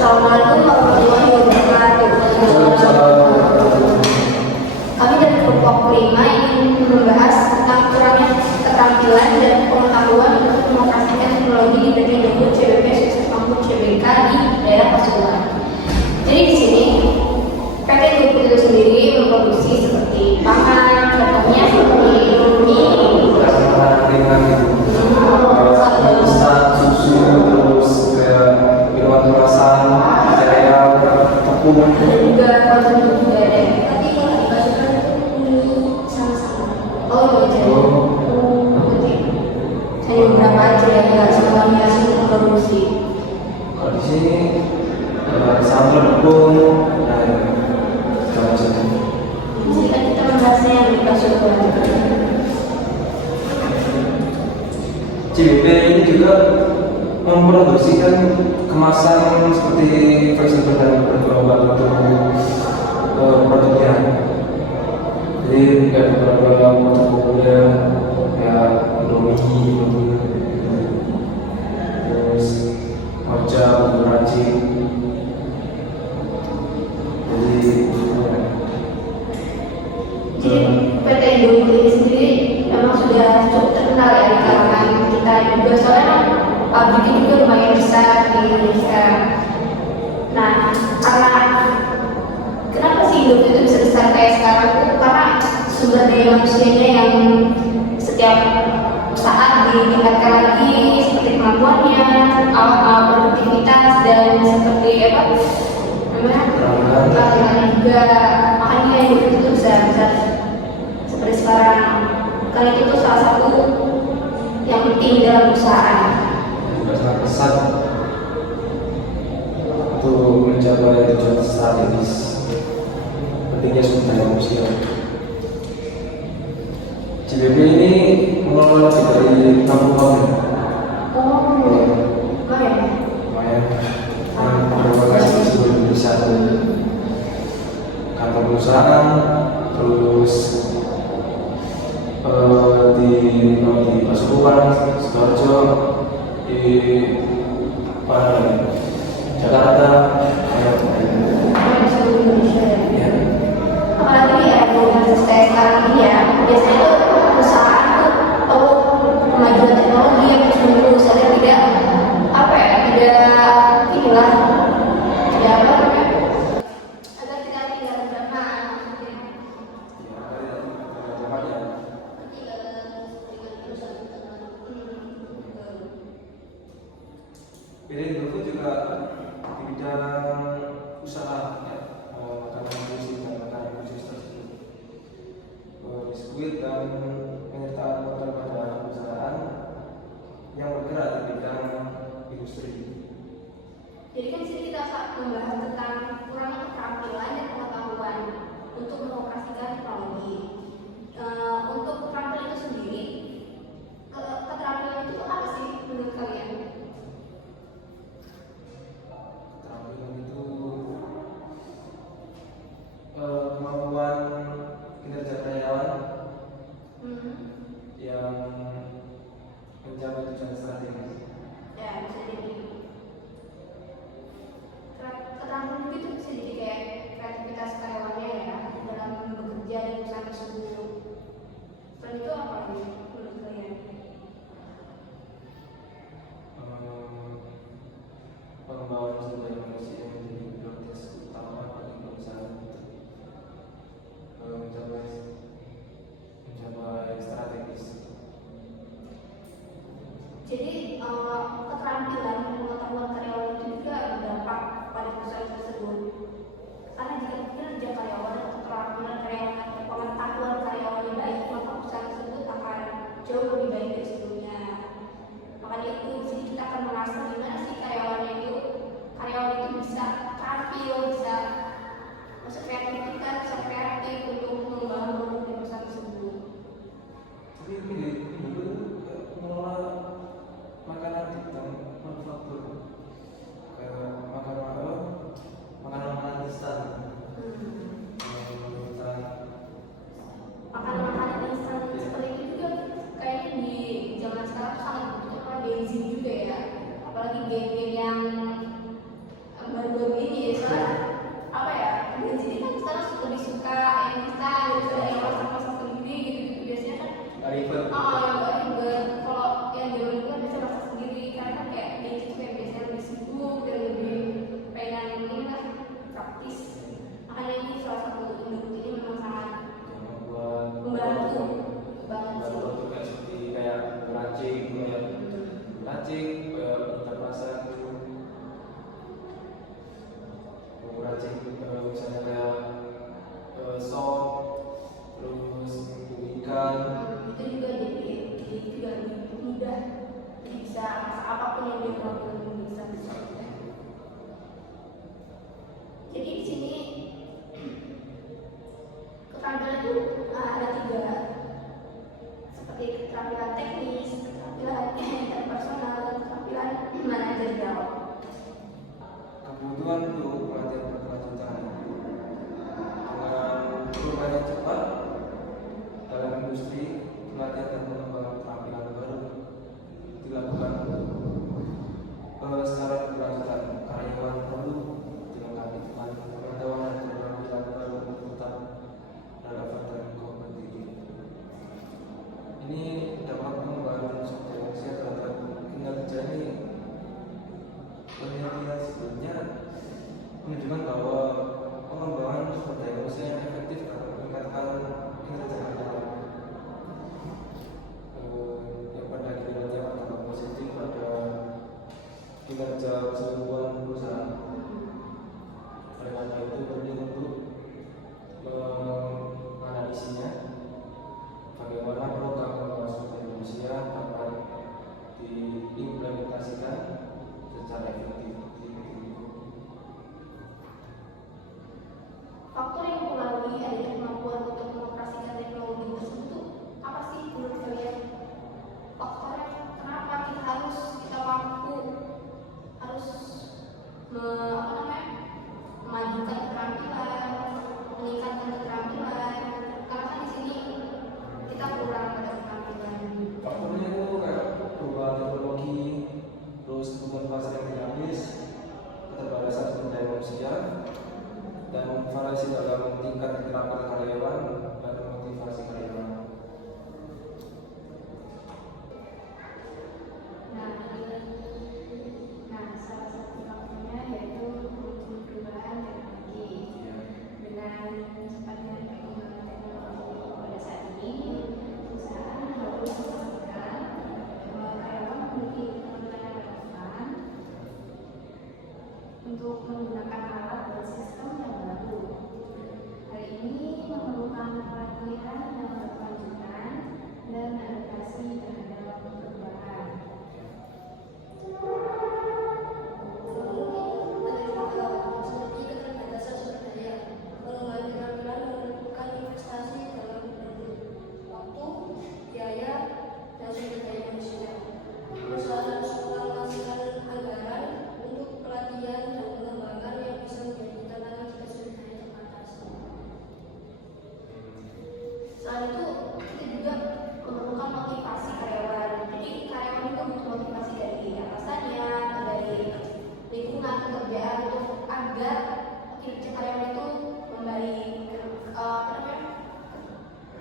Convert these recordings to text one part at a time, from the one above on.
Assalamualaikum warahmatullahi wabarakatuh. Kami dari kelompok 5 ingin membahas tentang kurangnya keterampilan dan pengetahuan untuk mengoperasikan teknologi di PT Indofood CBP Sukses Mampu CBK di daerah Pasuruan. Jadi di sini PT Indofood itu sendiri memproduksi seperti pangan, contohnya seperti mie, susu, terus minuman kemasan, cereal, tepung, dan juga konsumsi juga ada. Tapi kalau di Pasuruan itu sama-sama. Oh iya. Oke. Hanya beberapa aja yang semuanya memproduksi. kalau di sini sambal tepung dan macam-macam. Di sini kan kita membahasnya yang di Pasuruan. CBP ini juga memproduksikan kemasan seperti fleksibel dan bergelombang untuk produknya. Jadi ada beberapa macam produknya kayak Indomie, terus macam racik. Jadi PT Indofood ini sendiri memang sudah cukup terkenal ya di kalangan kita juga, soalnya pabriknya juga lumayan besar di Indonesia. Nah, karena kenapa sih Indofood itu bisa besar kayak sekarang tuh? Karena sumber daya manusianya yang setiap saat ditingkatkan lagi, seperti kemampuannya, alat produktivitas, dan seperti apa namanya keterampilan juga. Makanya Indofood itu bisa seperti sekarang. Karena itu salah satu yang penting dalam perusahaan. Juga sangat besar untuk mencapai tujuan strategis pentingnya sumber daya manusia. CBP ini mengelola dari 60 pabrik. Lumayan. Beberapa kali di seluruh Indonesia, kantor perusahaan, terus di Pasuruan, Sidoarjo, di Jakarta, ya. Apalagi ya komunitas kayak sekarang ini ya, biasanya tuh perusahaan tuh perlu kemajuan teknologi yang terus-menerus, agar tidak apa ya, inilah tidak apa namanya, agar tidak tinggal zaman. PT Indofood juga di bidang usaha ya, makanan khusus dan makanan khusus tersebut, biskuit dan penyertaan modal pada perusahaan yang bergerak di bidang industri. Jadi kan sini kita membahas tentang kurangnya keterampilan dan pengetahuan untuk mengoperasikan teknologi. Untuk keterampilan itu sendiri, keterampilan itu apa sih menurut kalian? Keterampilan itu kemampuan kinerja karyawan yang mencapai tujuan strategis. Ya, bisa jadi keterampilan itu bisa jadi kayak kreativitas karyawannya ya dalam bekerja di perusahaan tersebut. Selain itu apa lagi menurut kalian? Pengembangan sumber daya manusia yang menjadi prioritas utama bagi perusahaan untuk mencapai strategis. Jadi keterampilan dan pengetahuan karyawan itu juga berdampak pada perusahaan tersebut. Karena jika kinerja karyawan atau keterampilan karyawan atau pengetahuan karyawan yang baik, maka perusahaan tersebut akan kebutuhan untuk pelatihan berkelanjutan dengan perubahan cepat dalam industri. Pelatihan dan pengembangan keterampilan baru dilakukan secara berkelanjutan. Karyawan perlu dilengkapi dengan pengetahuan dan keterampilan baru untuk tetap relevan dan kompetitif. Ini dapat membangun sumber manusia terhadap kinerja. Ini penelitian sebelumnya menunjukkan bahwa pengembangan sumber daya manusia yang efektif dapat meningkatkan kinerja karyawan. Yang pada kinerja berdampak positif pada kinerja keseluruhan perusahaan. Oleh karena itu penting untuk menganalisinya, bagaimana program pengembangan sumber daya manusia dapat diimplementasikan secara efektif. Faktor yang mempengaruhi adanya kemampuan untuk mengoperasikan teknologi tersebut apa sih menurut kalian? Faktornya kenapa kita mampu harus memajukan keterampilan, meningkatkan keterampilan, karena kan di sini kita kurang pada keterampilan. Faktornya itu kayak perubahan teknologi, terus kebutuhan pasar yang dinamis, keterbatasan sumber daya manusia, dan variasi dalam tingkat keterampilan karyawan dan motivasi karyawan. Nah, salah satu faktornya yaitu perubahan teknologi. Dengan cepatnya perkembangan teknologi pada saat ini, perusahaan harus memastikan bahwa karyawan memiliki keterampilan yang relevan untuk menggunakan alat dan sistem yang baru. Hal ini memerlukan pelatihan yang berkelanjutan dan adaptasi terhadap perubahan. Seperti keterbatasan sumber daya, pengembangan keterampilan memerlukan investasi dalam bentuk waktu, biaya, dan sumber daya manusia. Perusahaan harus mengalokasikan anggaran untuk pelatihan dan pengembangan yang bisa menjadi tantangan jika sumber daya terbatas. Selain itu, kita juga memerlukan motivasi karyawan. Jadi karyawan juga butuh motivasi dari atasannya atau dari lingkungan pekerjaan untuk agar kinerja karyawan itu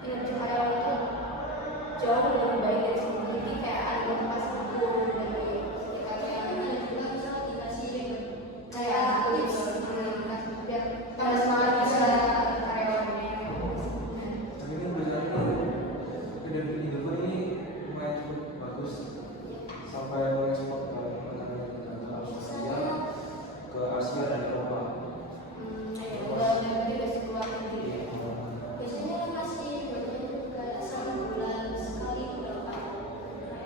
kinerja karyawan itu jauh lebih baik dari sebelumnya. Jadi kayak ada motivasi itu dari karyawan dan juga bisa motivasi kayak tips biar pada semangat bisa karyawannya. Tapi ini perusahaan ini ini lumayan cukup bagus sampai mengekspor ke negara Australia, ke Asia dan Eropa. Biasanya masih berdasar bulan sekali berapa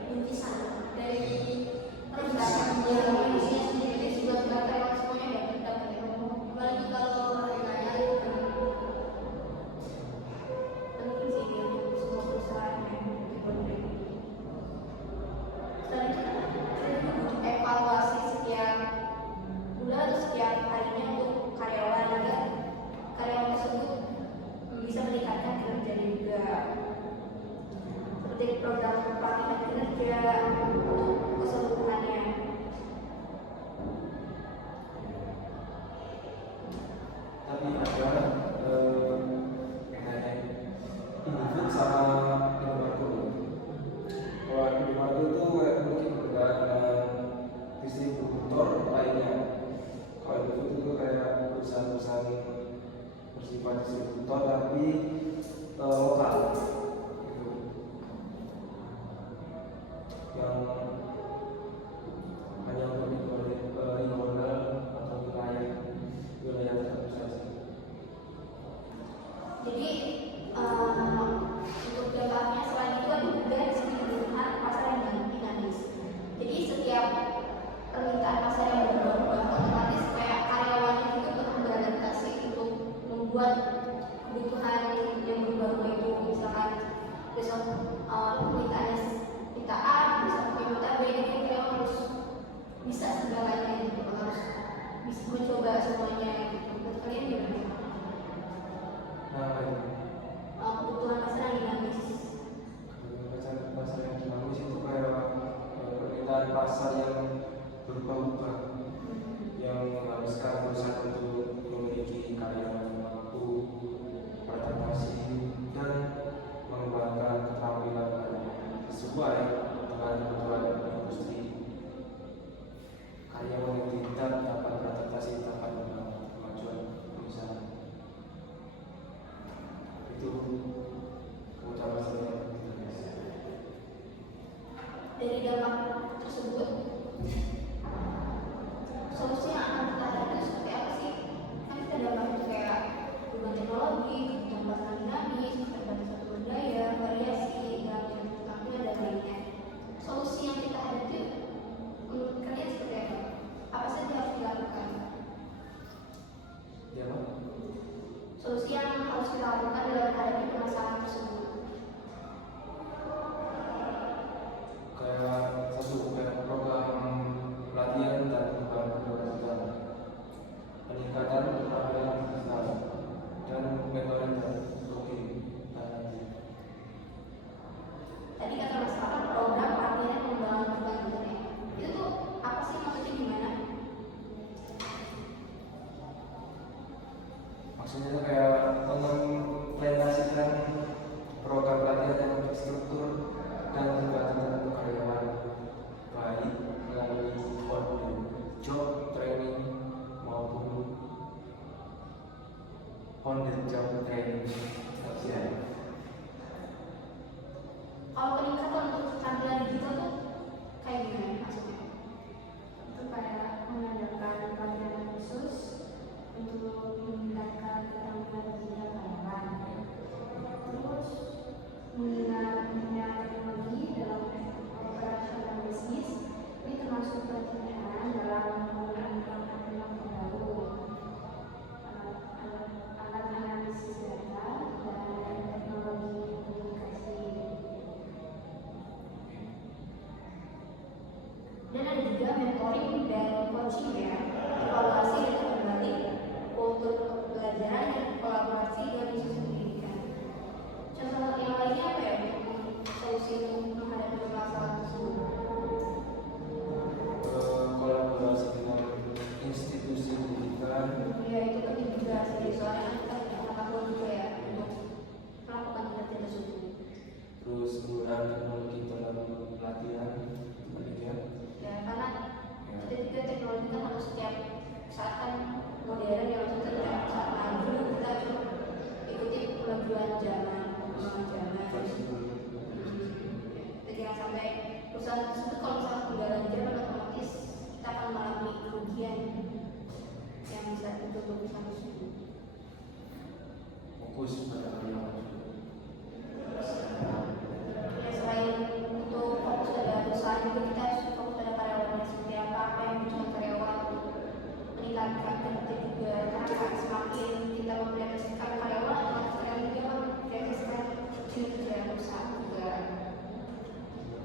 rintisan dari perusahaannya Indonesia sendiri juga karyawan semuanya dapat apalagi kalau hari raya Penting sih dia untuk semua perusahaan yang berbeda. Selain itu, kita juga butuh evaluasi setiap bulan atau setiap harinya untuk karyawan agar karyawan tersebut bisa meningkatkan kinerjanya juga. Seperti program pelatihan kinerja untuk keseluruhannya. Tapi ada Indofood sama Indomarko. Kalau Indomarko itu kayak mungkin berbeda dengan distributor lainnya. Kalau Indofood itu kayak perusahaan-perusahaan bersifat distributor tapi lokal, gitu. Yang hanya untuk regional atau wilayah tertentu saja. Jadi untuk dampaknya selain itu ada juga di sini kebutuhan pasar yang dinamis. Jadi setiap permintaan pasar yang berubah-ubah, otomatis kayak karyawannya juga perlu beradaptasi untuk membuat kebutuhan yang berubah-ubah itu. Misalkan besok permintaannya minta A, besok minta B, jadi karyawan harus bisa segalanya gitu, harus bisa mencoba berusaha untuk memiliki karyawan yang mampu beradaptasi dan mengembangkan keterampilan sesuai dengan kebutuhan industri. Karyawan yang tidak dapat beradaptasi dapat membangun kemajuan perusahaan. Itu utama saya. Dari dampak tersebut, solusi yang akan kita hadapi itu seperti apa sih? Kan kita dampak itu kayak perubahan teknologi, kebutuhan pasar dinamis, keterbatasan sumber daya, variasi dalam jenis tampilan dan lainnya. Solusi yang kita hadapi menurut kalian seperti apa? Apa saja yang harus dilakukan? Ya, Pak. Solusi yang harus kita lakukan dalam menghadapi permasalahan tersebut. Kayak satu, kayak program pelatihan dan pengembangan keberlanjutan, peningkatan keterampilan digital, dan metode teknologi. Tadi kata Mas Farhan, program pelatihan pengembangan berkelanjutan. Itu tuh apa sih, maksudnya gimana? Maksudnya itu kayak mengimplementasikan program pelatihan yang terstruktur dan berkelanjutan untuk karyawan, baik melalui on-the-job training maupun on-the-job training. Ya. Kalau peningkatan untuk keterampilan digital tuh kayak gimana maksudnya? Itu kayak mengadakan pelatihan khusus untuk meningkatkan keterampilan digital karyawan. Terus menggunakan teknologi dalam operasional bisnis, ini termasuk pelatihan dalam menggunakan alat baru, alat analisis data dan teknologi komunikasi. Dan ada juga mentoring dan coaching ya, evaluasi dan kembali kultur pembelajaran dan kolaborasi dengan institusi pendidikan. Contoh yang lainnya apa ya untuk solusi untuk menghadapi permasalahan tersebut? Kolaborasi dengan institusi pendidikan, Ya itu penting juga sih, soalnya kita pengetahuan juga ya untuk melakukan penelitian tersebut. terus penggunaan teknologi dalam pelatihan pendidikan. Ya karena kita juga teknologi kan harus setiap saat kan modern ya, maksudnya setiap saat maju kita harus ikuti kemajuan zaman, perkembangan zaman. Jadi jangan sampai perusahaan tersebut kalau misalnya ketinggalan zaman, otomatis kita akan mengalami kerugian yang bisa untuk perusahaan tersebut. Fokus pada karyawan. Ya selain untuk fokus pada perusahaan juga kita harus fokus pada karyawannya seperti apa yang dibutuhkan karyawan untuk meningkatkan kinerja juga, karena semakin kita memprioritaskan karyawan otomatis karyawan juga memprioritaskan kinerja perusahaan juga.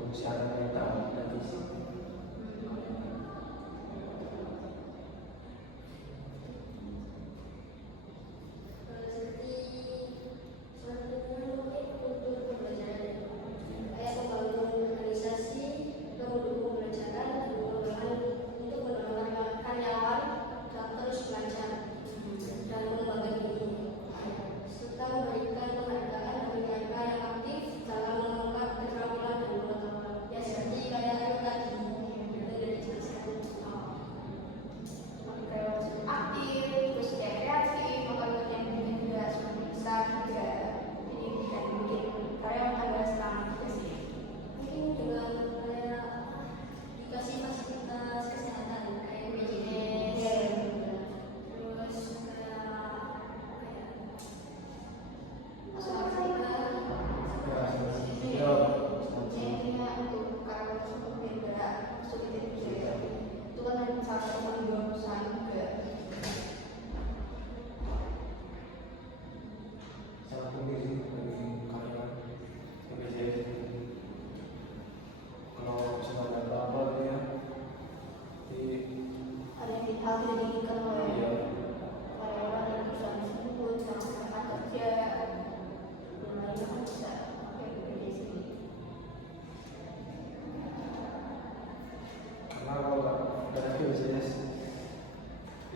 Kesehatan mental dan fisik. Seperti mungkin kultur pembelajaran, kayak membangun organisasi yang mendukung pembelajaran dan mengembangkan karyawan dan terus belajar dan mengembangkan diri, serta memberikan penghargaan bagi mereka yang aktif dalam mengembangkan keterampilan dan pengetahuan. Ya seperti kayak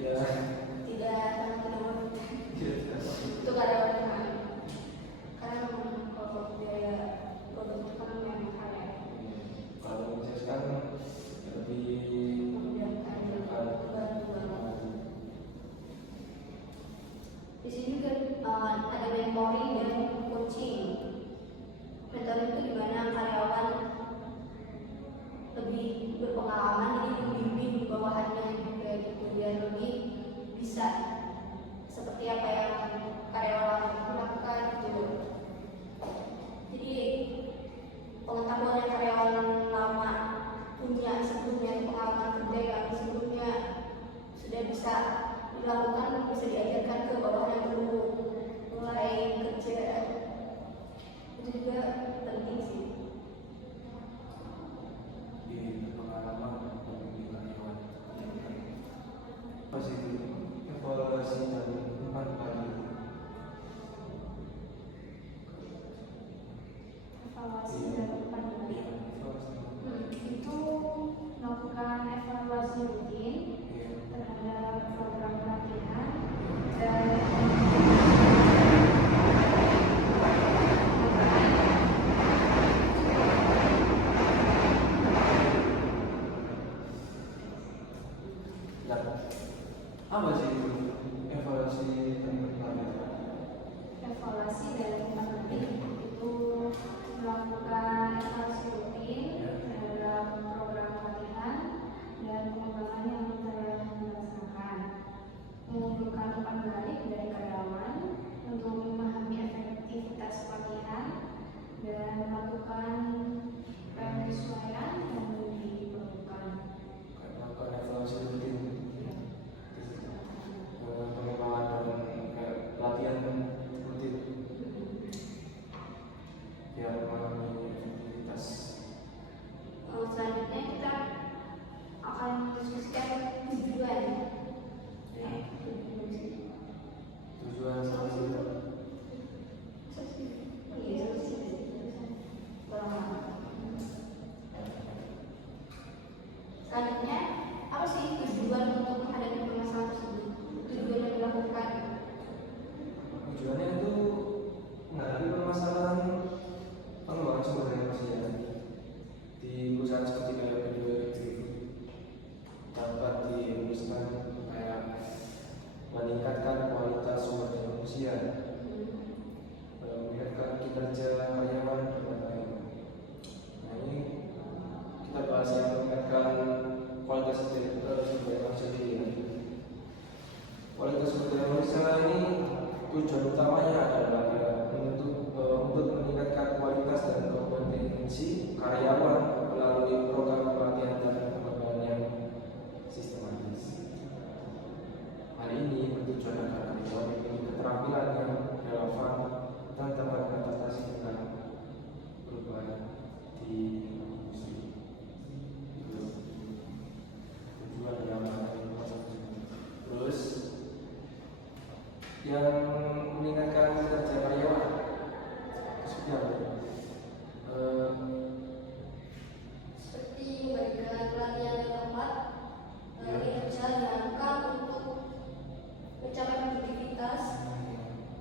Ya, tidak teman-teman kita itu karyawan kemarin karena memang kalau biaya produk itu kan memang mahal ya. kalau misalnya sekarang lebih Kemudian ada bantuan. Di sini juga ada mentoring dan coaching. Mentoring itu di mana karyawan lebih berpengalaman jadi membimbing di bawahannya juga gitu biar lebih bisa seperti apa yang karyawan lakukan gitu. Jadi pengetahuan yang karyawan lama punya sebelumnya, pengalaman kerja yang sebelumnya sudah bisa dilakukan, bisa diajarkan ke bawahan yang baru mulai kerja. Itu juga penting sih. di pengalaman di karyawan. Masih evaluasi dan umpan pagi. Evaluasi dan panduan. Iya, evaluasi. Itu melakukan evaluasi rutin Iya. terhadap program pelatihan dan Dan apa sih itu evaluasi dan pagi? evaluasi dan panduan itu melakukan evaluasi rutin terhadap program pelatihan dan pengembangan yang telah dilaksanakan, mengumpulkan umpan balik dari karyawan untuk memahami efektivitas pelatihan dan melakukan penyesuaian yang diperlukan. Kayak melakukan evaluasi rutin. Pengembangan dan kayak pelatihan rutin. Biar memahami efektivitas. Selanjutnya kita akan mendiskusikan tujuan. Tujuan solusi itu Iya, selanjutnya apa sih tujuan untuk menghadapi permasalahan tersebut? Tujuan yang dilakukan. tujuannya itu menghadapi permasalahan pengembangan sumber daya manusia di perusahaan seperti kayak video itu dapat dirumuskan kayak meningkatkan kualitas sumber daya manusia, meningkatkan kinerja karyawan dan lain-lain. Nah ini kita bahas yang meningkatkan kualitas sumber daya manusia ini. Kualitas sumber daya manusia ini tujuan utamanya adalah untuk meningkatkan kualitas dan kompetensi karyawan melalui program pelatihan dan pengembangan yang sistematis. Hal ini bertujuan agar karyawan memiliki keterampilan yang relevan dan dapat beradaptasi dengan perubahan di industri. Itu tujuan dalam terus yang meningkatkan kinerja karyawan seperti apa? Seperti memberikan pelatihan yang tepat, kinerja diharapkan untuk mencapai produktivitas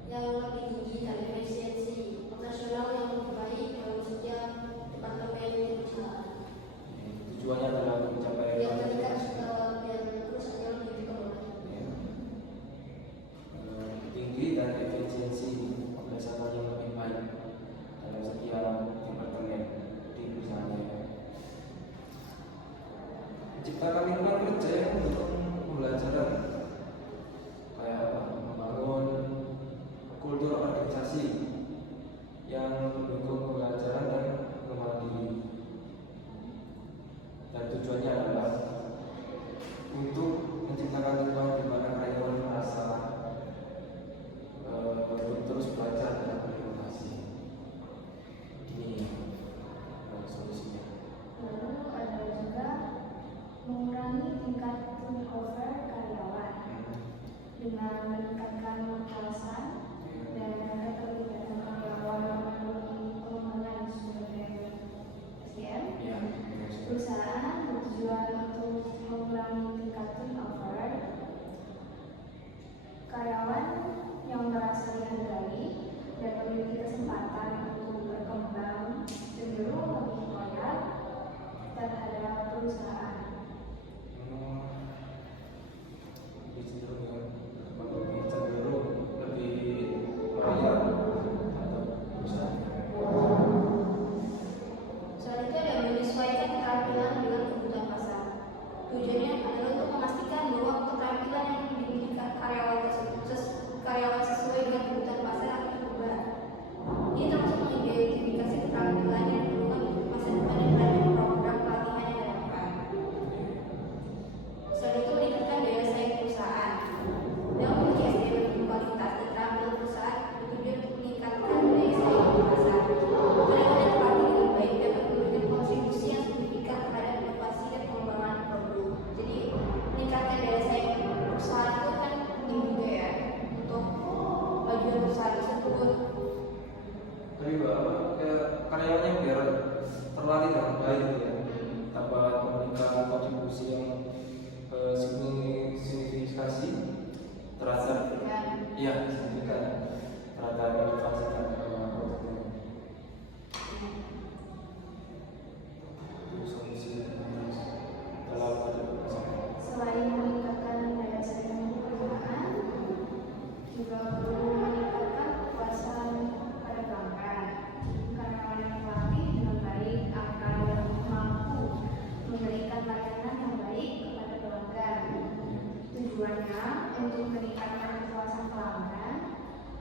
yang lebih tinggi dan efisiensi operasional yang lebih baik dalam setiap departemen perusahaan. Tujuannya adalah mencapai Biar meningkat dan perusahaan yang lebih berkembang. tinggi dan efisiensi operasional yang lebih baik dalam setiap departemen di perusahaannya. Menciptakan lingkungan kerja yang mendukung pembelajaran, kayak apa? Membangun kultur organisasi yang mendukung pembelajaran dan pengembangan diri. Dan tujuannya adalah untuk menciptakan lingkungan di mana karyawan merasa untuk terus belajar dan berinovasi. Ini solusinya. Lalu ada juga mengurangi tingkat turnover karyawan dengan meningkatkan kepuasan dan keterlibatan karyawan melalui pengembangan sumber daya SDM. Ya, Perusahaan bertujuan untuk mengurangi tingkat turnover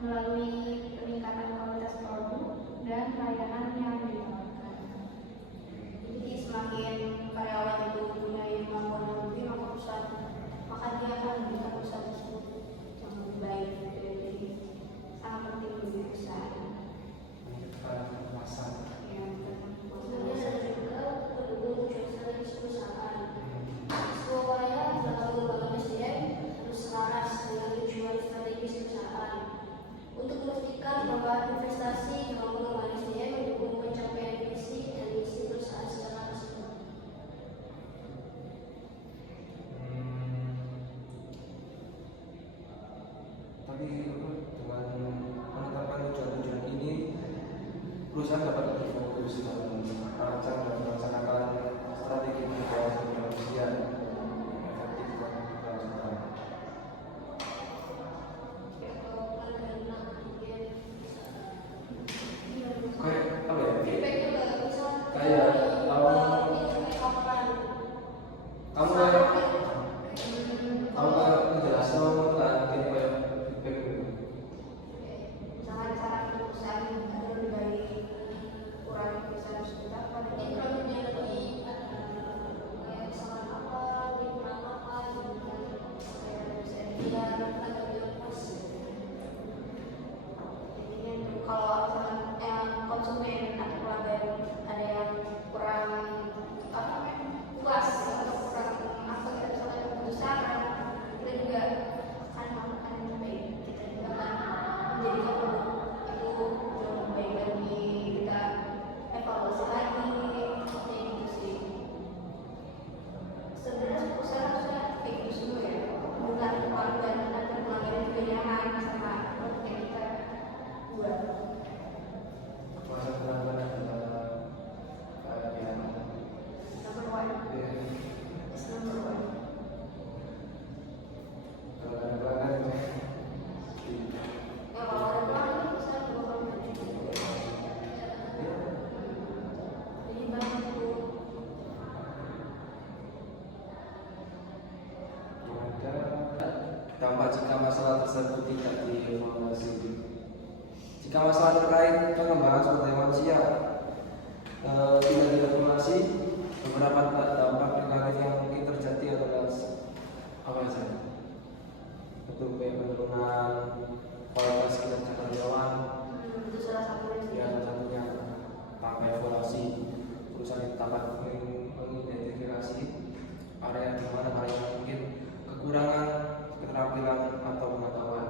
melalui peningkatan kualitas produk dan layanan yang ditawarkan. Jadi semakin karyawan itu punya kemampuan yang lebih, maka perusahaan maka dia akan memberikan perusahaan tersebut yang lebih baik. Jadi sangat penting bagi perusahaan. Meningkatkan kemasan. Ya, Kemudian ada juga pendukung ekselensi perusahaan. Supaya dalam pengembangan SDM harus selaras dengan tujuan strategis perusahaan. Untuk memastikan bahwa investasi dalam pengembangan SDM mendukung pencapaian visi dan misi perusahaan secara keseluruhan. Tapi dengan menetapkan tujuan-tujuan ini, perusahaan dapat lebih fokus dalam merancang dan melaksanakan strategi pengembangan manusia yang efektif dan berkelanjutan. Kayak apa ya? Kayak kamu kayak menjelaskan tentang kayak feedback gitu. misalkan cara perusahaan ada lebih baik, kurang perusahaan sekitar pada Ini produknya lebih kayak kesalahan apa, kurang apa, gitu kan. kayak bisa Biar agak lebih pas. Jadinya tuh kalau misalkan yang konsumen atau pelanggan ada yang kurang apa namanya puas atau kurang apa kita misalkan butuh saran, kita juga akan melakukan yang terbaik. Kita juga akan menjadikan produk itu jauh lebih baik lagi, kita evaluasi lagi, kayak gitu sih. Sebenarnya perusahaan harusnya kayak gitu semua ya, bukan pelanggan dan pelanggan juga nyaman sama produk yang kita buat. Masa penambahan adalah yang Number one is number one. kalau ada pelanggan Ya kalau ada pelanggan perusahaan juga bakal maju. Jadi banyak tuh. dampak jika masalah tersebut tidak dievaluasi. Jika masalah terkait pengembangan sumber daya manusia tidak dievaluasi, beberapa dampak negatif yang mungkin terjadi adalah apa saja? Untuk penurunan kualitas kinerja karyawan, Itu salah satu yang satunya tanpa evaluasi, perusahaan itu dapat mengidentifikasi area di mana karyawan mungkin kekurangan keterampilan atau pengetahuan.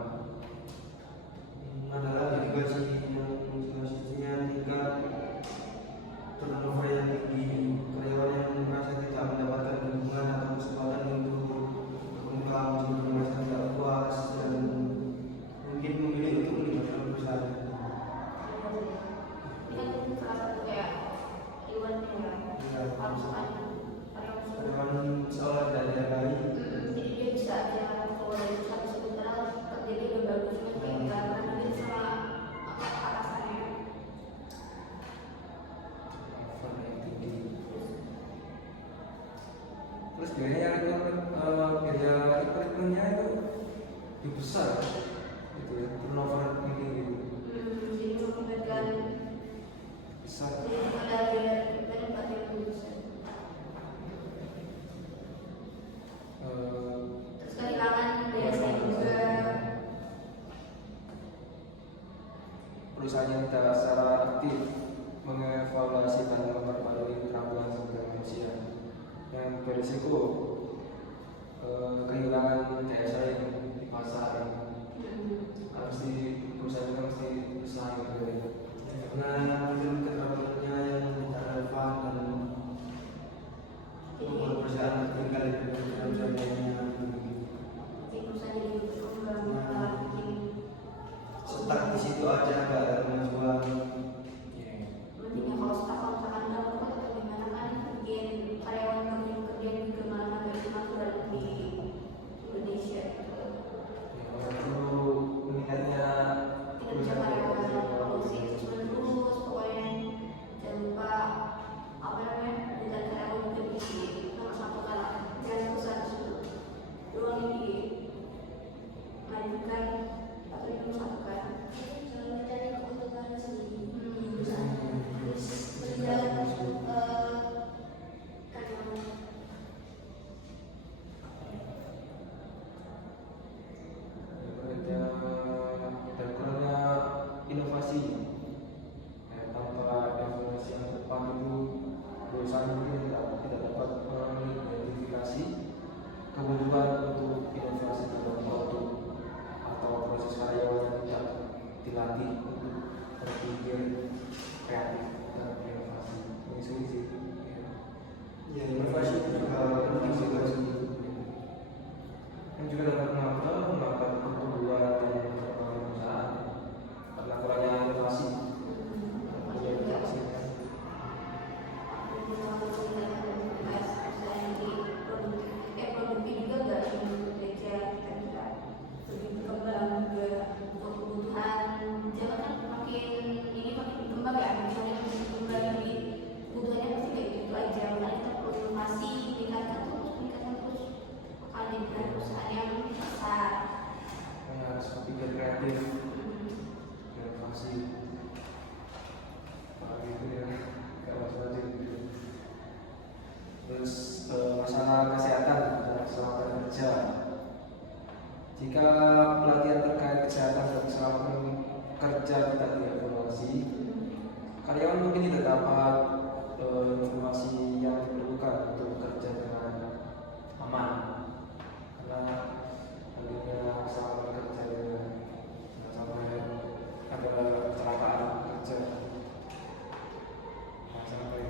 Adalah juga situasinya tingkat turnover yang tinggi, karyawan yang merasa tidak mendapatkan dukungan atau kesempatan untuk berkembang, juga merasa tidak puas dan mungkin memilih untuk meninggalkan perusahaan. Ini kan salah satu kayak rewardnya ya. Ya. Kalau misalkan karyawan sudah Karyawan seolah tidak dihargai. jadi dia bisa aja keluar dari perusahaan tersebut padahal kerja dia udah bagus, cuma kayak nggak pernah duit sama atasannya. Turnover yang tinggi. Terus biaya rekrutmennya itu lebih besar, gitu ya, turnover yang tinggi Jadi mengakibatkan besar. jadi ada biaya dan empati yang lebih besar. Terus kehilangan daya saing juga. Perusahaan yang tidak secara aktif mengevaluasi dan memperbarui keterampilan sumber daya manusia yang berisiko kehilangan daya saing di pasar. Harus di perusahaan juga mesti bersaing gitu ya. Karena mungkin keterampilannya yang tidak relevan dan membuat perusahaan tertinggal di perusahaan lainnya. Jadi perusahaan jadi berkembang malah bikin Stuck di situ aja, gak ada kemajuan. pentingnya kalau staff kalau misalkan nggak berbuat atau gimana kan bikin karyawan yang kerja juga malah agak maturan di Indonesia gitu. Perlu meningkatnya Kinerja karyawan polisi terus menerus, pokoknya jangan lupa apa namanya dengan karyawan juga di nomor satu kan jangan perusahaan tersebut doang yang dimajukan atau dipersatukan. Jika pelatihan terkait kesehatan dan keselamatan kerja tidak dievaluasi, karyawan mungkin tidak dapat informasi yang diperlukan untuk bekerja dengan aman, karena adanya keselamatan kerja jangan sampai ada kecelakaan kerja, jangan sampai.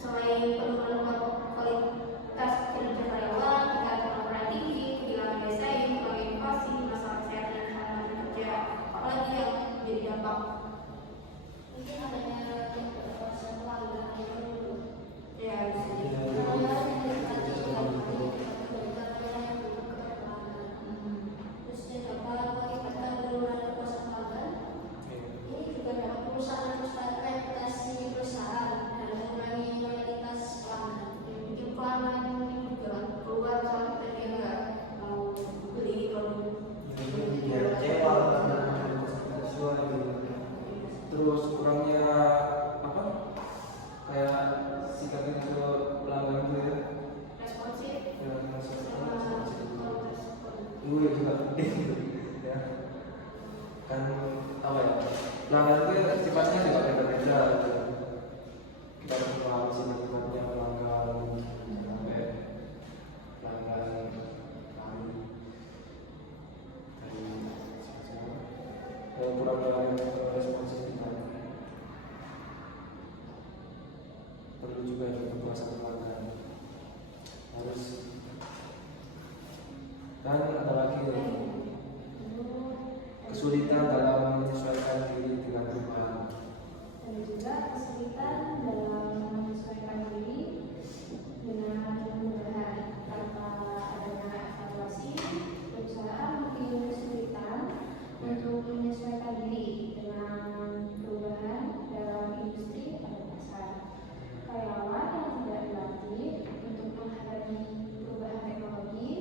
Selain penurunan kualitas kinerja karyawan, tingkat pengangguran tinggi, kehilangan daya saing, kurang inovasi, masalah kesehatan dan keamanan kerja, apalagi yang menjadi dampak. Mungkin adanya kekerasan pelanggan yang dulu. Ya, bisa jadi. Karena yang diperhatikan karena yang dulu ke pelanggan. Terus yang dapat mengakibatkan penurunan kepuasan pelanggan. Ini juga dapat merusak reputasi perusahaan dan mengurangi loyalitas pelanggan. Mungkin pelanggan ini juga keluar soal kita dia nggak mau beli produk. Biar kecewa karena tidak sesuai. Terus kurangnya apa? Kayak sikapnya ke pelanggan itu ya. Responsif. Ya, responsif. Sama Itu juga penting ya. Kan apa ya? Pelanggan itu sifatnya juga beda-beda gitu. Kita harus paham sifatnya pelanggan sampai pelanggan kami dari kurang dari responsif kita. Perlu juga ada kepuasan pelanggan. Harus. Dan ada lagi kesulitan dalam menyesuaikan diri dengan perubahan. Dan juga kesulitan dalam menyesuaikan diri dengan perubahan. Tanpa adanya evaluasi, perusahaan mungkin kesulitan untuk menyesuaikan diri dengan perubahan dalam industri atau pasar. Karyawan yang tidak dilatih untuk menghadapi perubahan teknologi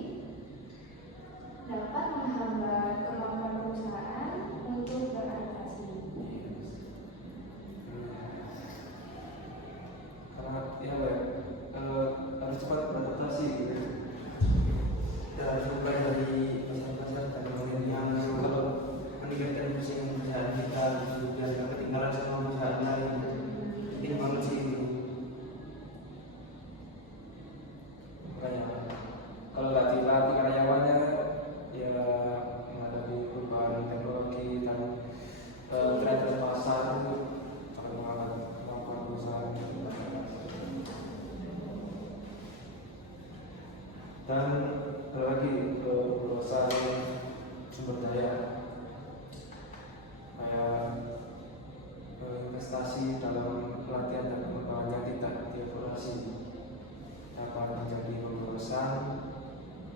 dapat menghambat kemampuan perusahaan untuk beradaptasi. Karena ya apa ya, harus cepat beradaptasi gitu. Kita harus mulai dari pasar-pasar dan milenial kalau meningkatkan persaingan perusahaan kita gitu, biar nggak ketinggalan sama perusahaan lain. Penting banget sih itu. Makanya kalau nggak dilatih karyawannya ya menghadapi perubahan teknologi dan tren pasar itu akan menghambat kemampuan perusahaan. Dan ada lagi urusan sumber daya, kayak investasi dalam pelatihan dan pengembangan yang tidak dievaluasi dapat menjadi pemborosan.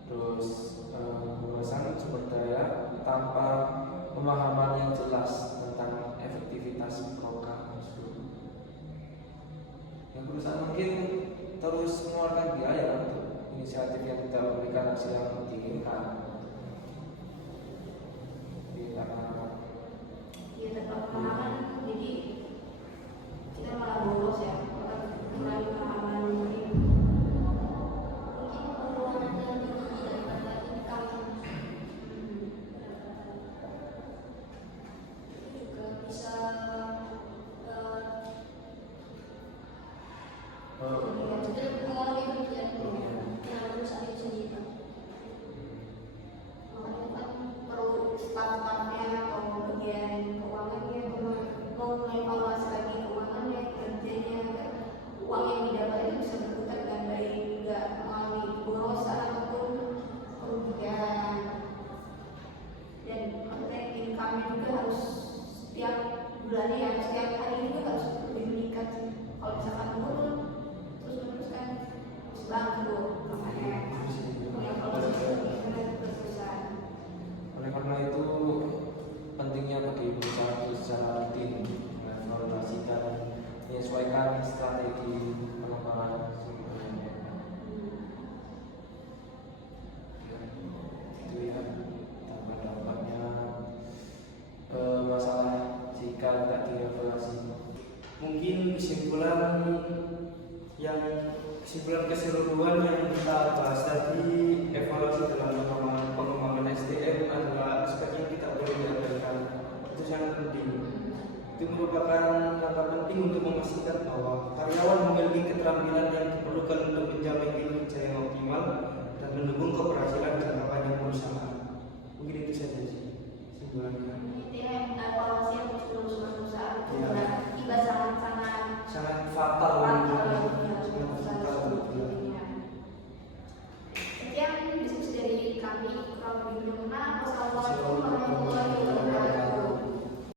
Terus pemborosan sumber daya tanpa pemahaman yang jelas tentang efektivitas program tersebut. Yang perusahaan mungkin terus mengeluarkan biaya untuk inisiatif yang tidak memberikan hasil yang diinginkan. Jadi karena ya tetap pemahaman, jadi kita malah boros ya, kurang pemahaman ini. Mungkin pengeluarannya tinggi daripada income. Itu juga bisa jadi mengalami kerugian yang perusahaan itu sendiri. Makanya kan perlu staff-staffnya atau bagian keuangannya mau mengevaluasi lagi keuangannya, kerjanya, uang yang didapat itu bisa berputar dan baik, nggak mengalami borosan ataupun kerugian. Dan maksudnya income-nya juga harus setiap bulannya ya, setiap hari juga harus lebih meningkat. Kalau misalkan turun terus kan bangkrut, makanya mengevaluasi perusahaan. oleh karena itu pentingnya bagi perusahaan itu secara rutin mengevaluasi dan menyesuaikan strategi pengembangan sumber daya. Itu ya dampak-dampaknya masalah jika tidak dievaluasi. Mungkin kesimpulan keseluruhan yang kita bahas tadi, evaluasi lebih berguna